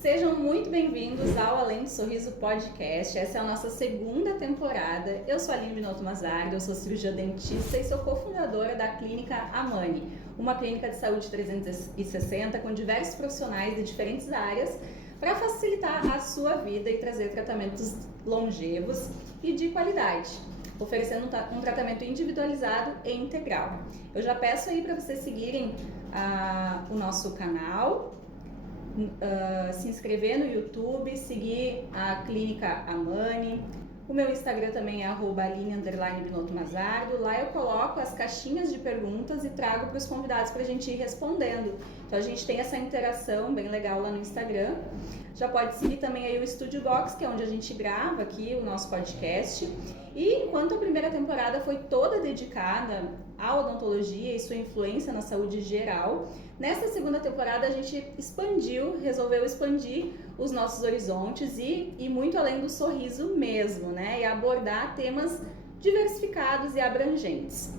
Sejam muito bem-vindos ao Além do Sorriso Podcast. Essa é a nossa segunda temporada. Eu sou a Aline Binotto Mazardo, eu sou cirurgiã dentista e sou cofundadora da clínica Amani, uma clínica de saúde 360 com diversos profissionais de diferentes áreas para facilitar a sua vida e trazer tratamentos longevos e de qualidade, oferecendo um tratamento individualizado e integral. Eu já peço aí para vocês seguirem o nosso canal, se inscrever no YouTube, seguir a clínica Amani. O meu Instagram também é @aline_binotto_mazardo. Lá eu coloco as caixinhas de perguntas e trago para os convidados para a gente ir respondendo. Então a gente tem essa interação bem legal lá no Instagram. Já pode seguir também aí o Studio Box, que é onde a gente grava aqui o nosso podcast. E enquanto a primeira temporada foi toda dedicada à odontologia e sua influência na saúde geral, nessa segunda temporada a gente resolveu expandir os nossos horizontes e ir muito além do sorriso mesmo, né? E abordar temas diversificados e abrangentes.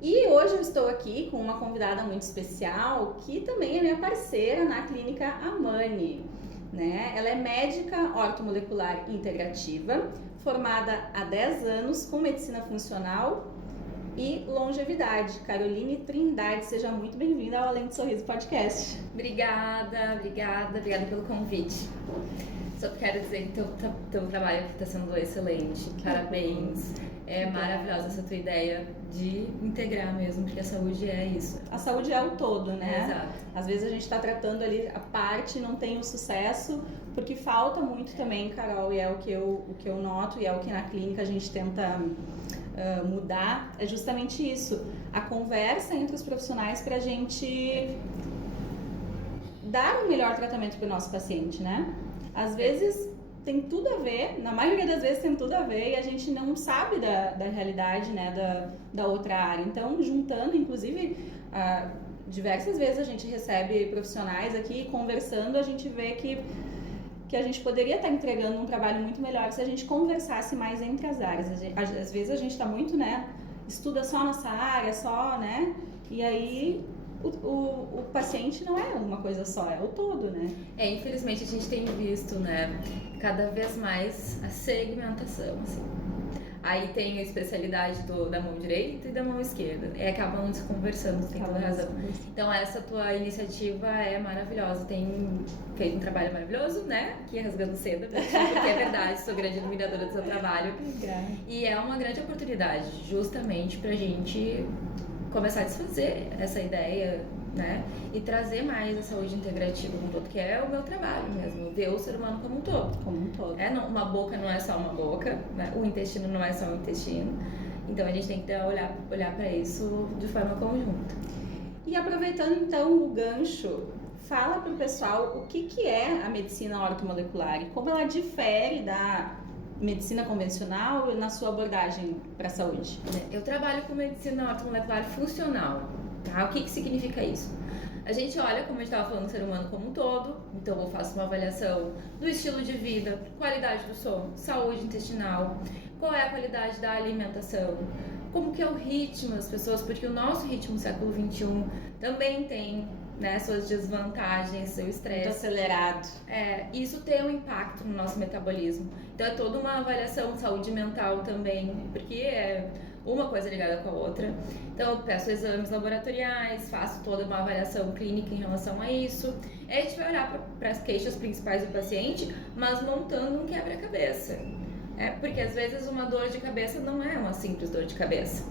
E hoje eu estou aqui com uma convidada muito especial, que também é minha parceira na clínica Amani, né? Ela é médica ortomolecular integrativa, formada há 10 anos com medicina funcional e longevidade. Caroline Trindade, seja muito bem-vinda ao Além do Sorriso Podcast. Obrigada pelo convite. Só quero dizer que teu trabalho está sendo excelente, parabéns. É maravilhosa essa tua ideia de integrar mesmo, porque a saúde é isso. A saúde é o todo, né? Exato. Às vezes a gente está tratando ali a parte, não tem o sucesso, porque falta muito também, Carol, e é o que eu noto, e é o que na clínica a gente tenta mudar, é justamente isso. A conversa entre os profissionais para a gente dar o melhor tratamento para o nosso paciente, né? Às vezes tem tudo a ver, na maioria das vezes tem tudo a ver e a gente não sabe da realidade, né, da outra área. Então, juntando, inclusive, diversas vezes a gente recebe profissionais aqui conversando, a gente vê que a gente poderia estar entregando um trabalho muito melhor se a gente conversasse mais entre as áreas. Às vezes a gente está muito, né, estuda só a nossa área, só, né, e aí o paciente não é uma coisa só, é o todo, né? Infelizmente a gente tem visto, né, cada vez mais a segmentação, assim. Aí tem a especialidade da mão direita e da mão esquerda. Acabam se conversando, tem toda razão. Então essa tua iniciativa é maravilhosa. Tem feito um trabalho maravilhoso, né? Que é rasgando seda, porque é verdade, sou grande admiradora do seu trabalho. Obrigada. E é uma grande oportunidade, justamente pra gente começar a desfazer essa ideia, né? E trazer mais a saúde integrativa como um todo, que é o meu trabalho mesmo, ver o ser humano como um todo. Como um todo. Uma boca não é só uma boca, né? O intestino não é só um intestino. Então a gente tem que olhar para isso de forma conjunta. E aproveitando então o gancho, fala para o pessoal o que é a medicina ortomolecular e como ela difere da medicina convencional na sua abordagem para a saúde. Eu trabalho com medicina ortomolecular funcional, tá? O que significa isso? A gente olha, como a gente estava falando, o ser humano como um todo, então eu faço uma avaliação do estilo de vida, qualidade do sono, saúde intestinal, qual é a qualidade da alimentação, como que é o ritmo das pessoas, porque o nosso ritmo século XXI também tem, né, suas desvantagens, seu estresse. Muito acelerado. Isso tem um impacto no nosso metabolismo. Então é toda uma avaliação de saúde mental também, porque é uma coisa ligada com a outra. Então eu peço exames laboratoriais, faço toda uma avaliação clínica em relação a isso. Aí a gente vai olhar para as queixas principais do paciente, mas montando um quebra-cabeça. Porque às vezes uma dor de cabeça não é uma simples dor de cabeça.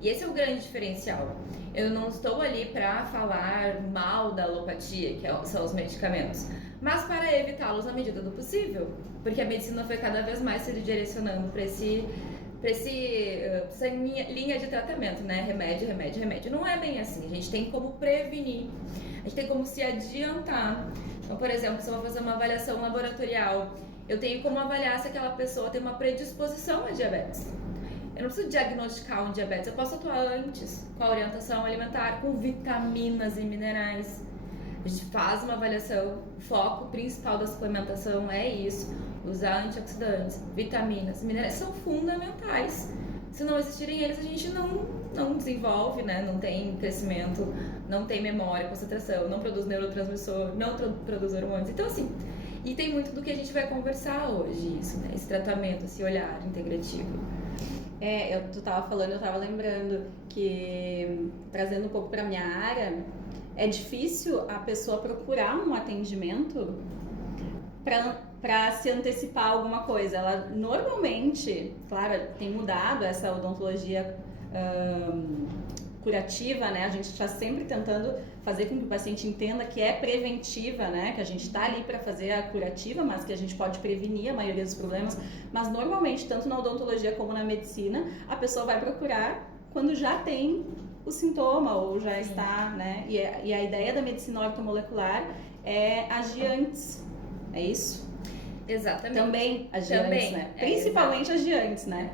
E esse é o grande diferencial. Eu não estou ali para falar mal da alopatia, que são os medicamentos, mas para evitá-los na medida do possível, porque a medicina foi cada vez mais se direcionando para essa linha de tratamento, né? Remédio. Não é bem assim. A gente tem como prevenir, a gente tem como se adiantar. Então, por exemplo, se eu vou fazer uma avaliação laboratorial, eu tenho como avaliar se aquela pessoa tem uma predisposição a diabetes. Eu não preciso diagnosticar um diabetes, eu posso atuar antes com a orientação alimentar, com vitaminas e minerais. A gente faz uma avaliação, o foco principal da suplementação é isso, usar antioxidantes, vitaminas, minerais são fundamentais Se não existirem eles, a gente não desenvolve, né? Não tem crescimento, não tem memória, concentração, não produz neurotransmissor, não produz hormônios. Então, assim, e tem muito do que a gente vai conversar hoje, isso, né? Esse tratamento, esse olhar integrativo. Tu tava falando, eu tava lembrando que, trazendo um pouco pra minha área, é difícil a pessoa procurar um atendimento para se antecipar alguma coisa. Ela normalmente, claro, tem mudado essa odontologia curativa, né? A gente está sempre tentando fazer com que o paciente entenda que é preventiva, né? Que a gente está ali para fazer a curativa, mas que a gente pode prevenir a maioria dos problemas. Mas normalmente, tanto na odontologia como na medicina, a pessoa vai procurar quando já tem o sintoma ou já está, né? E a ideia da medicina ortomolecular é agir antes. É isso? Exatamente. Também agir antes, né? Principalmente agir antes, né?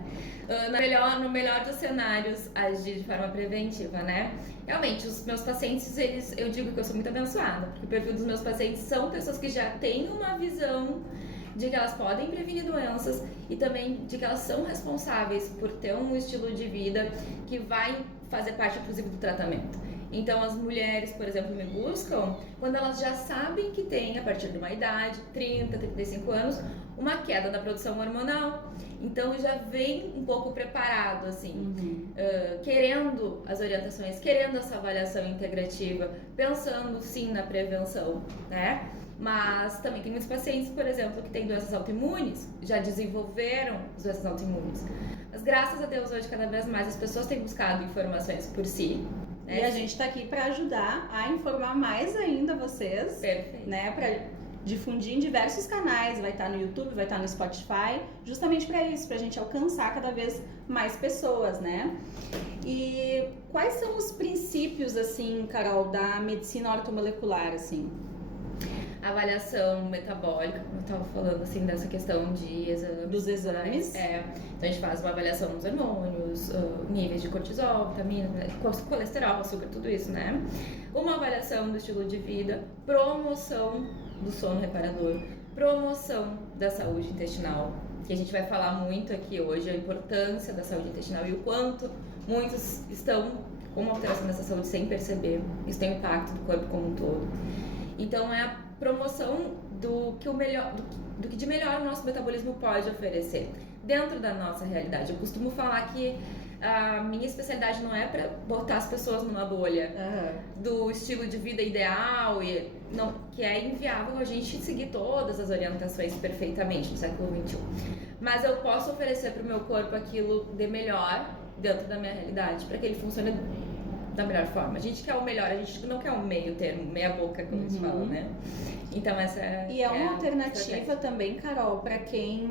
No melhor dos cenários, agir de forma preventiva, né? Realmente, os meus pacientes, eu digo que eu sou muito abençoada, porque o perfil dos meus pacientes são pessoas que já têm uma visão de que elas podem prevenir doenças e também de que elas são responsáveis por ter um estilo de vida que vai fazer parte, inclusive, do tratamento. Então, as mulheres, por exemplo, me buscam quando elas já sabem que tem, a partir de uma idade, 30, 35 anos, uma queda da produção hormonal. Então, já vem um pouco preparado, assim, querendo as orientações, querendo essa avaliação integrativa, pensando, sim, na prevenção, né? Mas também tem muitos pacientes, por exemplo, que têm doenças autoimunes, já desenvolveram as doenças autoimunes. Mas, graças a Deus, hoje, cada vez mais as pessoas têm buscado informações por si. E a gente está aqui para ajudar a informar mais ainda vocês, perfeito, né? Para difundir em diversos canais, vai estar no YouTube, vai estar no Spotify, justamente para isso, para a gente alcançar cada vez mais pessoas, né? E quais são os princípios, assim, Carol, da medicina ortomolecular, assim? Avaliação metabólica, como eu estava falando, assim, dessa questão de exames. Dos exames. Então a gente faz uma avaliação dos hormônios, níveis de cortisol, vitamina, colesterol, açúcar, tudo isso, né? Uma avaliação do estilo de vida, promoção do sono reparador, promoção da saúde intestinal, que a gente vai falar muito aqui hoje, a importância da saúde intestinal e o quanto muitos estão com uma alteração dessa saúde sem perceber. Isso tem impacto no corpo como um todo. Então é a promoção do que de melhor o nosso metabolismo pode oferecer dentro da nossa realidade. Eu costumo falar que a minha especialidade não é para botar as pessoas numa bolha do estilo de vida ideal que é inviável a gente seguir todas as orientações perfeitamente no século XXI. Mas eu posso oferecer para o meu corpo aquilo de melhor dentro da minha realidade, para que ele funcione da melhor forma. A gente quer o melhor, a gente não quer um meio termo, meia boca, como se fala, né? Então essa é uma alternativa também, Carol, para quem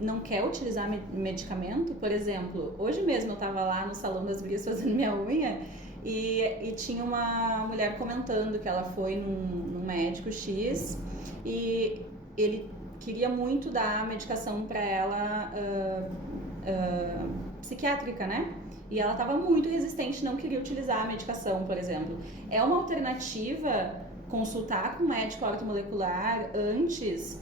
não quer utilizar medicamento. Por exemplo, hoje mesmo eu estava lá no Salão das Gurias fazendo minha unha e tinha uma mulher comentando que ela foi num médico X e ele queria muito dar medicação para ela psiquiátrica, né? E ela estava muito resistente, não queria utilizar a medicação, por exemplo. É uma alternativa consultar com um médico ortomolecular antes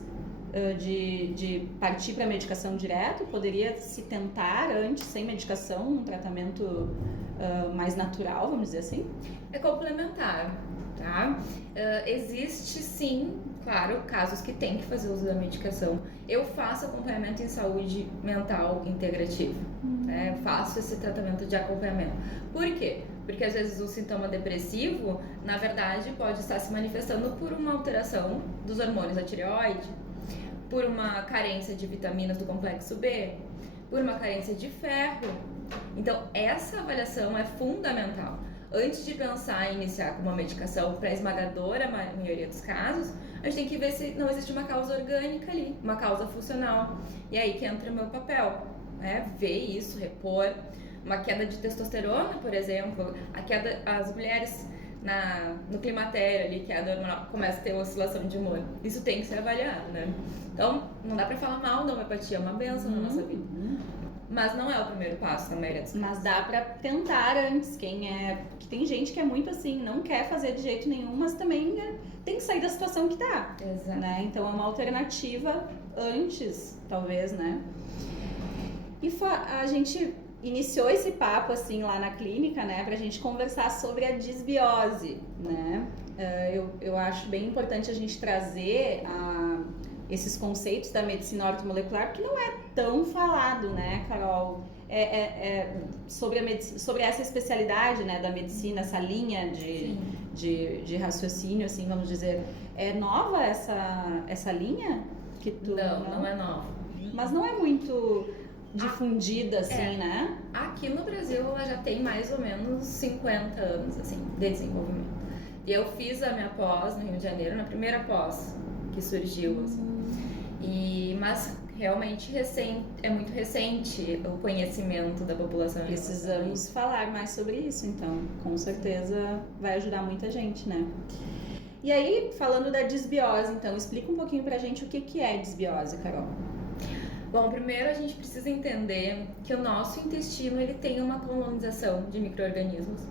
de partir para a medicação direto? Poderia se tentar antes, sem medicação, um tratamento mais natural, vamos dizer assim? É complementar, tá? Existe sim, claro, casos que tem que fazer uso da medicação. Eu faço acompanhamento em saúde mental integrativa, né? Eu faço esse tratamento de acompanhamento. Por quê? Porque às vezes o sintoma depressivo, na verdade, pode estar se manifestando por uma alteração dos hormônios da tireoide, por uma carência de vitaminas do complexo B, por uma carência de ferro. Então, essa avaliação é fundamental. Antes de pensar em iniciar com uma medicação para a esmagadora maioria dos casos, a gente tem que ver se não existe uma causa orgânica ali, uma causa funcional. E aí que entra o meu papel, né? Ver isso, repor. Uma queda de testosterona, por exemplo, as mulheres no climatério ali, que é a hormonal, começa a ter oscilação de humor. Isso tem que ser avaliado, né? Então, não dá pra falar mal da homeopatia, é uma benção na nossa vida. Mas não é o primeiro passo na maioria dos casos. Mas dá pra tentar antes, porque tem gente que é muito assim, não quer fazer de jeito nenhum, mas também tem que sair da situação que tá. Exato. Né? Então é uma alternativa antes, talvez, né? E a gente iniciou esse papo assim lá na clínica, né, pra gente conversar sobre a disbiose, né? Eu acho bem importante a gente trazer esses conceitos da medicina ortomolecular, porque não é tão falado, né, Carol? Sobre essa especialidade, né, da medicina, essa linha de raciocínio, assim, vamos dizer. É nova essa linha? Que não é nova. Mas não é muito difundida, assim, né? Aqui no Brasil ela já tem mais ou menos 50 anos, assim, de desenvolvimento. E eu fiz a minha pós no Rio de Janeiro, na primeira pós que surgiu, assim. Mas realmente é muito recente o conhecimento da população. Precisamos falar mais sobre isso, então. Com certeza vai ajudar muita gente, né? E aí, falando da disbiose, então, explica um pouquinho pra gente o que é disbiose, Carol. Bom, primeiro a gente precisa entender que o nosso intestino ele tem uma colonização de micro-organismos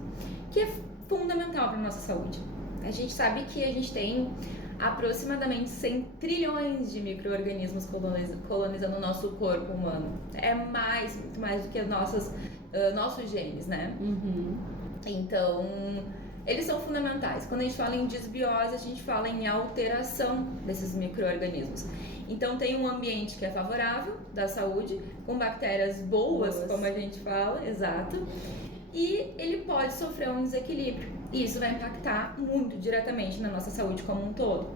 que é fundamental para a nossa saúde. A gente sabe que a gente tem aproximadamente 100 trilhões de micro-organismos colonizando o nosso corpo humano. É muito mais do que nossos genes, né? Uhum. Então, eles são fundamentais. Quando a gente fala em disbiose, a gente fala em alteração desses micro-organismos. Então, tem um ambiente que é favorável da saúde, com bactérias boas, como a gente fala, exato. E ele pode sofrer um desequilíbrio. E isso vai impactar muito diretamente na nossa saúde como um todo.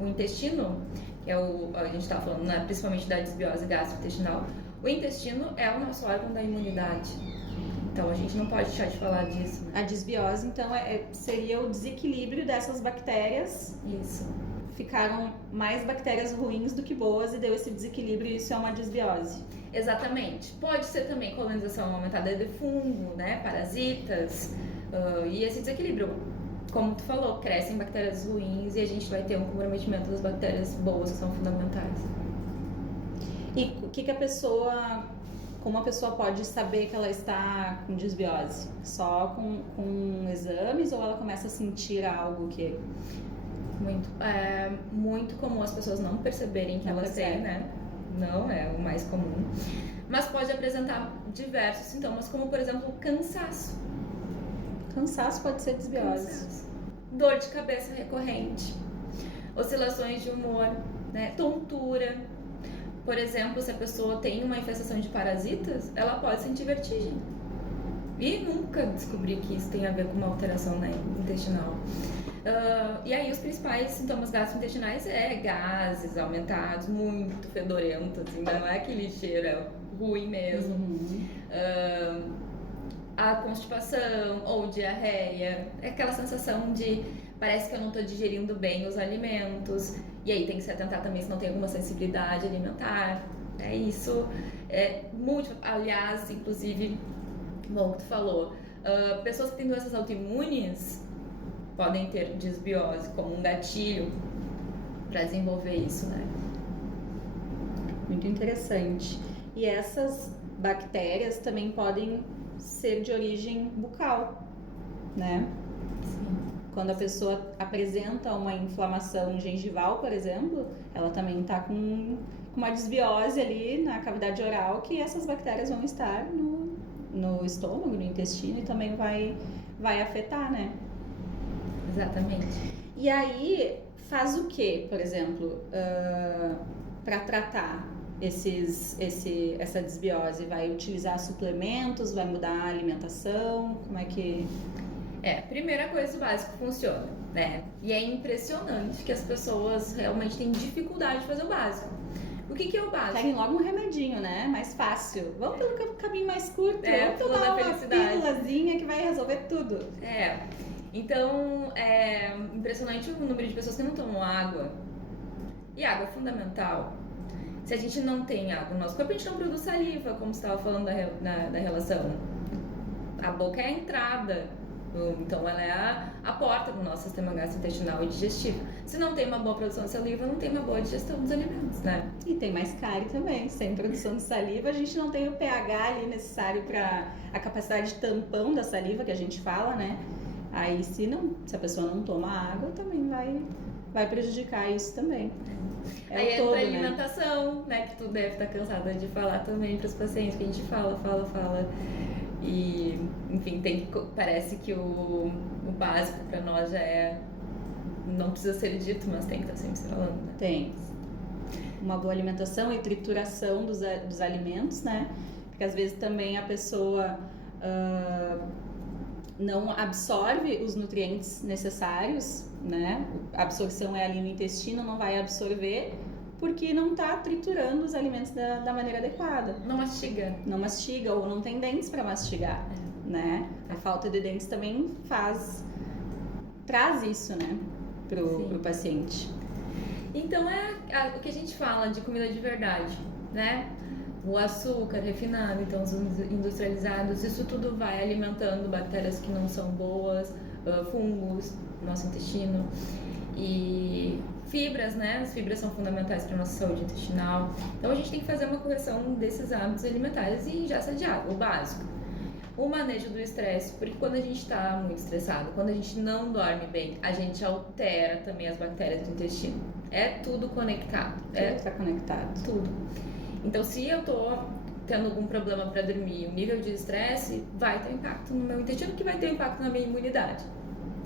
O intestino, que a gente está falando, né, principalmente da disbiose gastrointestinal, o intestino é o nosso órgão da imunidade. Então a gente não pode deixar de falar disso. A disbiose, então, seria o desequilíbrio dessas bactérias. Isso. Ficaram mais bactérias ruins do que boas e deu esse desequilíbrio e isso é uma disbiose. Exatamente. Pode ser também colonização aumentada de fungo, né, parasitas, e esse desequilíbrio. Como tu falou, crescem bactérias ruins e a gente vai ter um comprometimento das bactérias boas que são fundamentais. E como a pessoa pode saber que ela está com disbiose? Só com exames ou ela começa a sentir algo que... Muito comum as pessoas não perceberem que elas têm, né? Não é o mais comum. Mas pode apresentar diversos sintomas, como por exemplo, cansaço. Cansaço pode ser disbiose. Cansaço. Dor de cabeça recorrente, oscilações de humor, né? Tontura. Por exemplo, se a pessoa tem uma infestação de parasitas, ela pode sentir vertigem. E nunca descobri que isso tem a ver com uma alteração, né, intestinal. E aí os principais sintomas gastrointestinais gases aumentados, muito fedorentos, assim, não é aquele cheiro, é ruim mesmo. Uhum. A constipação ou diarreia, é aquela sensação de parece que eu não estou digerindo bem os alimentos. E aí tem que se atentar também se não tem alguma sensibilidade alimentar. É isso. Aliás, inclusive, bom que tu falou, pessoas que têm doenças autoimunes podem ter disbiose como um gatilho para desenvolver isso, né? Muito interessante. E essas bactérias também podem ser de origem bucal, né? Sim. Quando a pessoa apresenta uma inflamação gengival, por exemplo, ela também está com uma disbiose ali na cavidade oral, que essas bactérias vão estar no estômago, no intestino e também vai afetar, né? Exatamente. E aí, faz o que, por exemplo, para tratar essa disbiose? Vai utilizar suplementos? Vai mudar a alimentação? Como é que... Primeira coisa, o básico funciona, né? E é impressionante que as pessoas realmente têm dificuldade de fazer o básico. O que é o básico? Querem logo um remedinho, né? Mais fácil. Vamos pelo caminho mais curto. Vamos tomar uma pílulazinha que vai resolver tudo. Então, é impressionante o número de pessoas que não tomam água. E água é fundamental. Se a gente não tem água no nosso corpo, a gente não produz saliva, como você estava falando da relação. A boca é a entrada, então ela é a porta do nosso sistema gastrointestinal e digestivo. Se não tem uma boa produção de saliva, não tem uma boa digestão dos alimentos, né? E tem mais cárie também. Sem produção de saliva, a gente não tem o pH ali necessário para a capacidade de tampão da saliva que a gente fala, né? Aí se a pessoa não toma água, também vai vai prejudicar isso também. Aí o todo, entra a alimentação, né? Que tu deve estar cansada de falar também para os pacientes, que a gente fala. E, enfim, parece que o básico para nós já é, não precisa ser dito, mas tem que estar sempre se falando, né? Tem. Uma boa alimentação e trituração dos alimentos, né? Porque às vezes também a pessoa não absorve os nutrientes necessários, né? A absorção é ali no intestino, não vai absorver porque não está triturando os alimentos da maneira adequada. Não mastiga. Não mastiga ou não tem dentes para mastigar, né? A falta de dentes também traz isso, né? Pro paciente. Então o que a gente fala de comida de verdade, né? O açúcar refinado, então os industrializados, isso tudo vai alimentando bactérias que não são boas, fungos, nosso intestino, e fibras, né? As fibras são fundamentais para a nossa saúde intestinal. Então a gente tem que fazer uma correção desses hábitos alimentares e ingesta de água, o básico. O manejo do estresse, porque quando a gente está muito estressado, quando a gente não dorme bem, a gente altera também as bactérias do intestino. É tudo conectado. Tudo está conectado. Tudo. Então, se eu tô tendo algum problema para dormir, o nível de estresse vai ter impacto no meu intestino, que vai ter impacto na minha imunidade.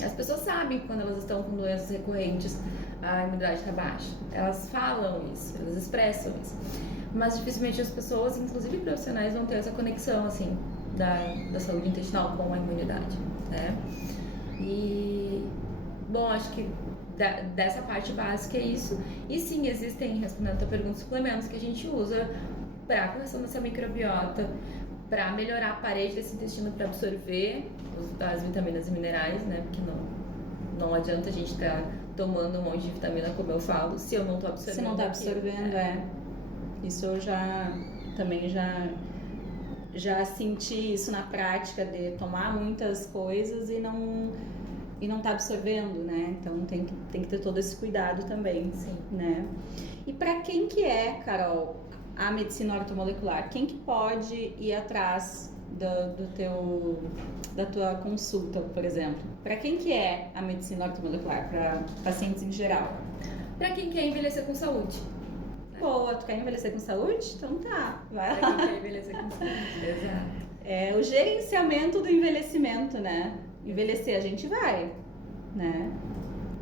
As pessoas sabem que quando elas estão com doenças recorrentes, a imunidade está baixa. Elas falam isso, elas expressam isso. Mas dificilmente as pessoas, inclusive profissionais, vão ter essa conexão, assim, da saúde intestinal com a imunidade, né? E, bom, acho que dessa parte básica é isso. E sim, existem, respondendo a tua pergunta, suplementos que a gente usa para a correção dessa microbiota, para melhorar a parede desse intestino para absorver as vitaminas e minerais, né? Porque não adianta a gente estar tomando um monte de vitamina, como eu falo, se eu não estou absorvendo. Se não está absorvendo, Isso eu já senti isso na prática, de tomar muitas coisas e não tá absorvendo, né? Então tem que ter todo esse cuidado também, sim, né? E para quem que é, Carol, a medicina ortomolecular? Quem que pode ir atrás da tua consulta, por exemplo? Para quem que é a medicina ortomolecular? Para pacientes em geral? Para quem quer envelhecer com saúde. Boa, tu quer envelhecer com saúde? Então tá, vai lá. Pra quem quer envelhecer com saúde, exato. É o gerenciamento do envelhecimento, né? Envelhecer a gente vai, né?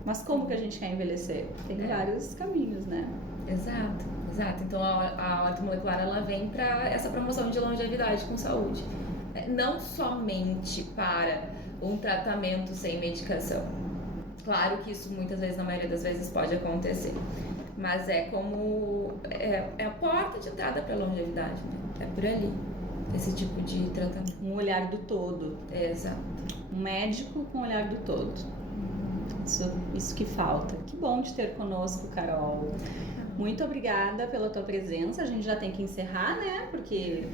Mas como que a gente quer envelhecer? Tem vários caminhos, né? Exato. Então a ortomolecular, ela vem para essa promoção de longevidade com saúde. Não somente para um tratamento sem medicação. Claro que isso muitas vezes, na maioria das vezes, pode acontecer. Mas é a porta de entrada para a longevidade, né? É por ali, esse tipo de tratamento. Um olhar do todo. Exato. Um médico com olhar do todo. Isso que falta. Que bom te ter conosco, Carol. Muito obrigada pela tua presença. A gente já tem que encerrar, né? Porque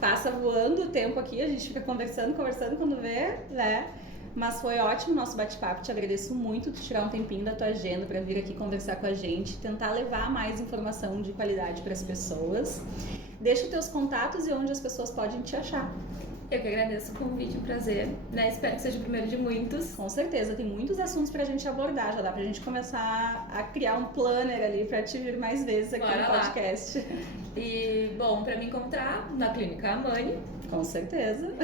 passa voando o tempo aqui, a gente fica conversando quando vê, né? Mas foi ótimo o nosso bate-papo, te agradeço muito de tirar um tempinho da tua agenda para vir aqui conversar com a gente, tentar levar mais informação de qualidade para as pessoas. Deixa os teus contatos e onde as pessoas podem te achar. Eu que agradeço o convite, um prazer, né? Espero que seja o primeiro de muitos. Com certeza, tem muitos assuntos pra gente abordar, já dá pra gente começar a criar um planner ali pra te vir mais vezes aqui no podcast. E, bom, pra me encontrar na Clínica Amani. Com certeza.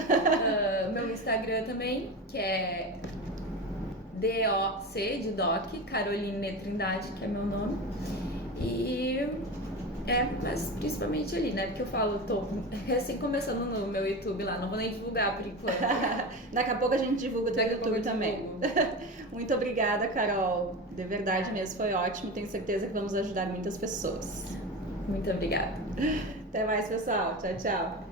Meu Instagram também, que é DOC, de DOC, Caroline Trindade, que é meu nome. E... mas principalmente ali, né? Porque eu falo, tô recém começando no meu YouTube lá, não vou nem divulgar por enquanto. Daqui a pouco a gente divulga o teu YouTube também. Muito obrigada, Carol. De verdade mesmo, foi ótimo. Tenho certeza que vamos ajudar muitas pessoas. Muito obrigada. Até mais, pessoal. Tchau, tchau.